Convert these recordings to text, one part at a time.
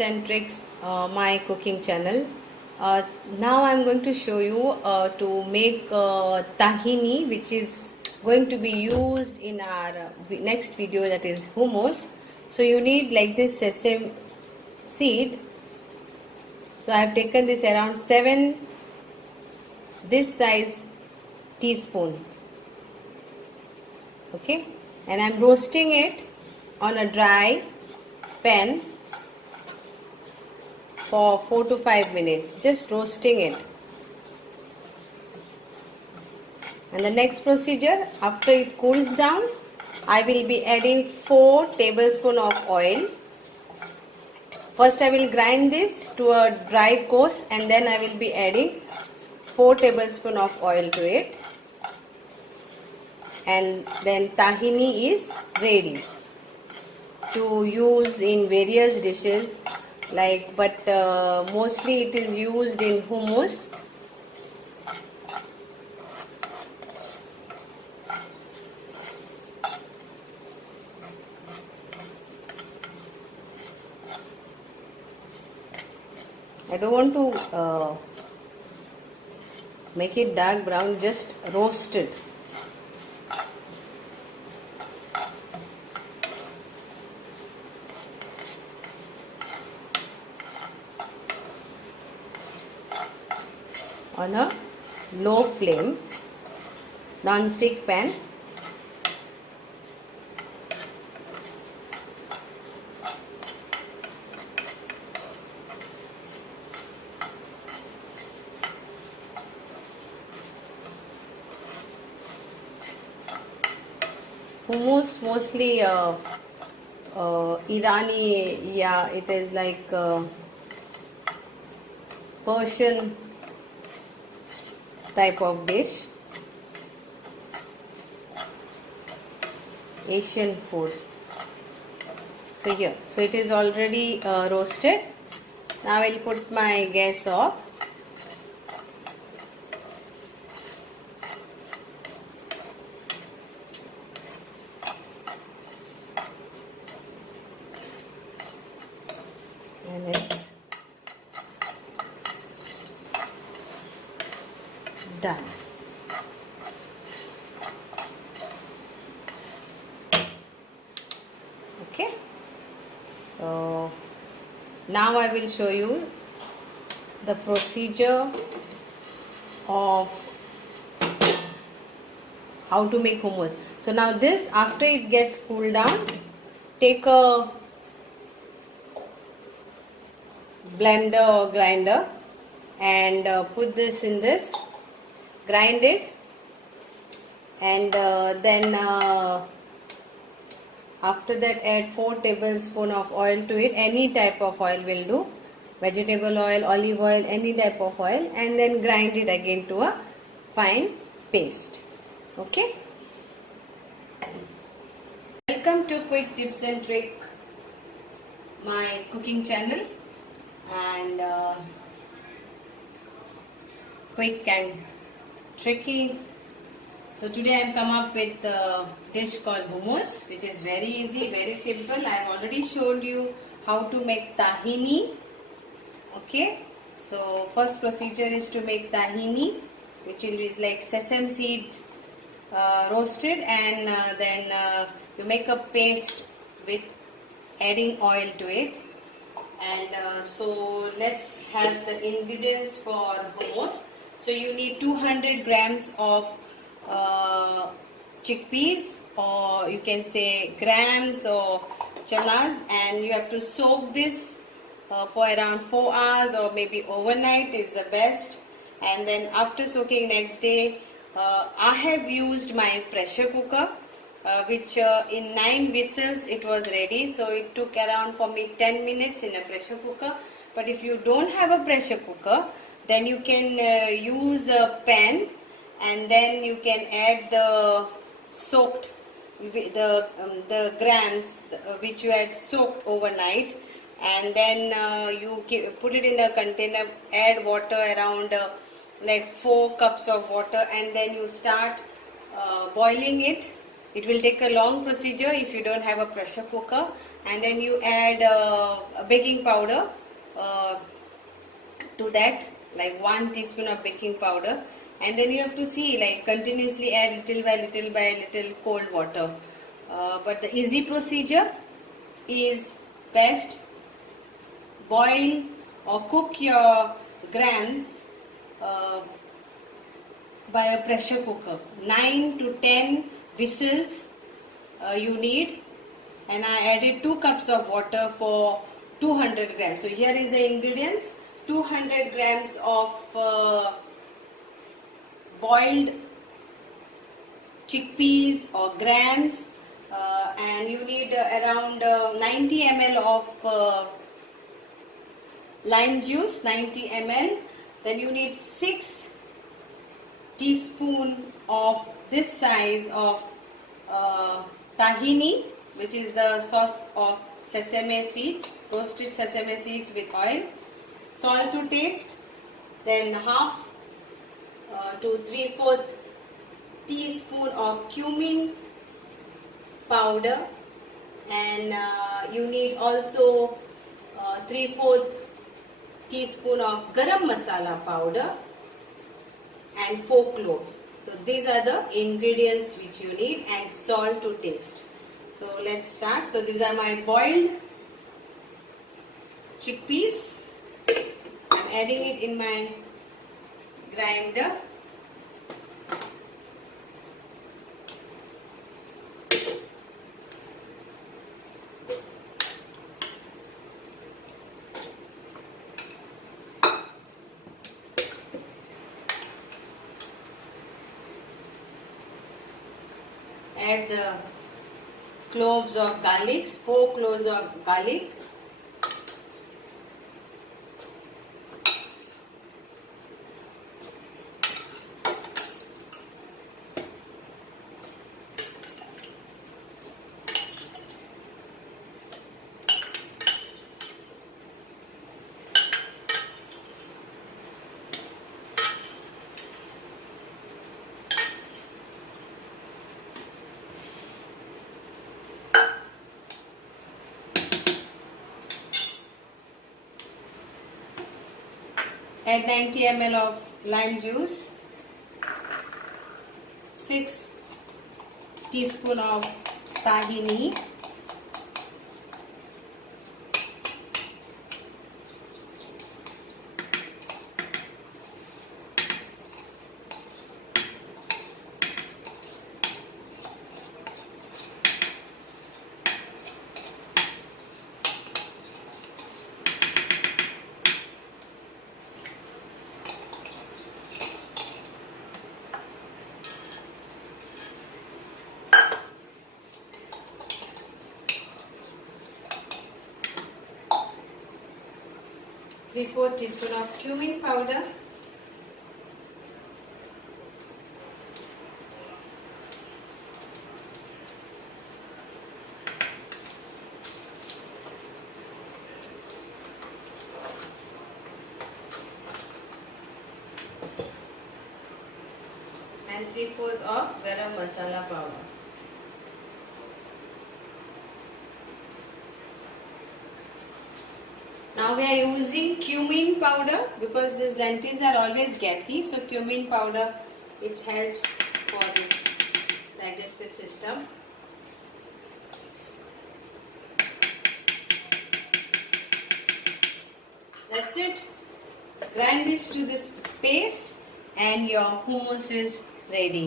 And tricks, my cooking channel. Now I'm going to show you to make tahini, which is going to be used in our next video, that is hummus. So you need like this sesame seed. So I have taken this around 7 this size teaspoon, okay, and I'm roasting it on a dry pan for 4 to 5 minutes, just roasting it. And the next procedure, after it cools down, I will be adding 4 tablespoons of oil. First I will grind this to a dry coarse, and then I will be adding 4 tablespoons of oil to it. And then tahini is ready to use in various dishes, but mostly it is used in hummus. I don't want to make it dark brown, just roast it. On a low flame, non-stick pan. Hummus mostly Irani, yeah, it is like Persian type of dish, Asian food. So here, so it is already roasted. Now I will put my gas off. And it's done. Okay, so now I will show you the procedure of how to make hummus. So now this, after it gets cooled down, take a blender or grinder and put this in this, grind it, and then after that add 4 tablespoons of oil to it. Any type of oil will do, vegetable oil, olive oil, any type of oil, and then grind it again to a fine paste. Okay, welcome to Quick Tips and Trick, my cooking channel, and quick and tricky. So today I have come up with a dish called hummus, which is very easy, very simple. I have already showed you how to make tahini. Okay, so first procedure is to make tahini, which is like sesame seed roasted, and then you make a paste with adding oil to it. And so let's have the ingredients for hummus. So you need 200 grams of chickpeas, or you can say grams or chanas, and you have to soak this for around 4 hours, or maybe overnight is the best. And then after soaking, next day I have used my pressure cooker, which in 9 whistles it was ready. So it took around for me 10 minutes in a pressure cooker. But if you don't have a pressure cooker, then you can use a pan, and then you can add the soaked the grams which you had soaked overnight, and then you put it in a container, add water around like 4 cups of water, and then you start boiling it It will take a long procedure if you don't have a pressure cooker. And then you add a baking powder to that, like 1 teaspoon of baking powder, and then you have to see, like, continuously add little by little cold water. But the easy procedure is best: boil or cook your grams by a pressure cooker. 9 to 10 whistles you need, and I added 2 cups of water for 200 grams. So here is the ingredients: 200 grams of boiled chickpeas or grams, and you need around 90 ml of lime juice, 90 ml. Then you need 6 teaspoon of this size of tahini, which is the sauce of sesame seeds, roasted sesame seeds with oil. Salt to taste. Then half to 3/4 teaspoon of cumin powder, and you need also 3/4 teaspoon of garam masala powder, and 4 cloves. So these are the ingredients which you need, and salt to taste. So let's start. So these are my boiled chickpeas. I'm adding it in my grinder. Add the cloves of garlic, 4 cloves of garlic. Add 90 ml of lime juice, 6 teaspoon of tahini, three-fourth teaspoon of cumin powder, and 3/4 of garam masala powder. Now we are using cumin powder because these lentils are always gassy. So cumin powder, it helps for this digestive system. That's it. Grind this to this paste and your hummus is ready.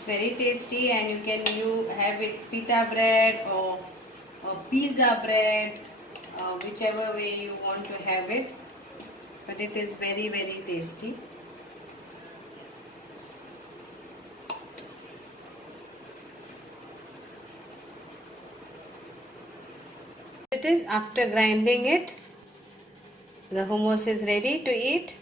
It's very tasty, and you have it pita bread or pizza bread, whichever way you want to have it. But it is very, very tasty. It is after grinding it, the hummus is ready to eat.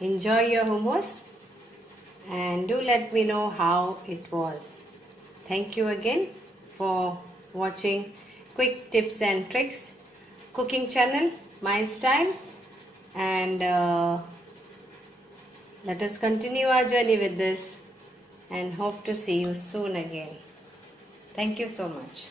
Enjoy your hummus and do let me know how it was. Thank you again for watching Quick Tips and Tricks cooking channel, my style, and let us continue our journey with this and hope to see you soon again. Thank you so much.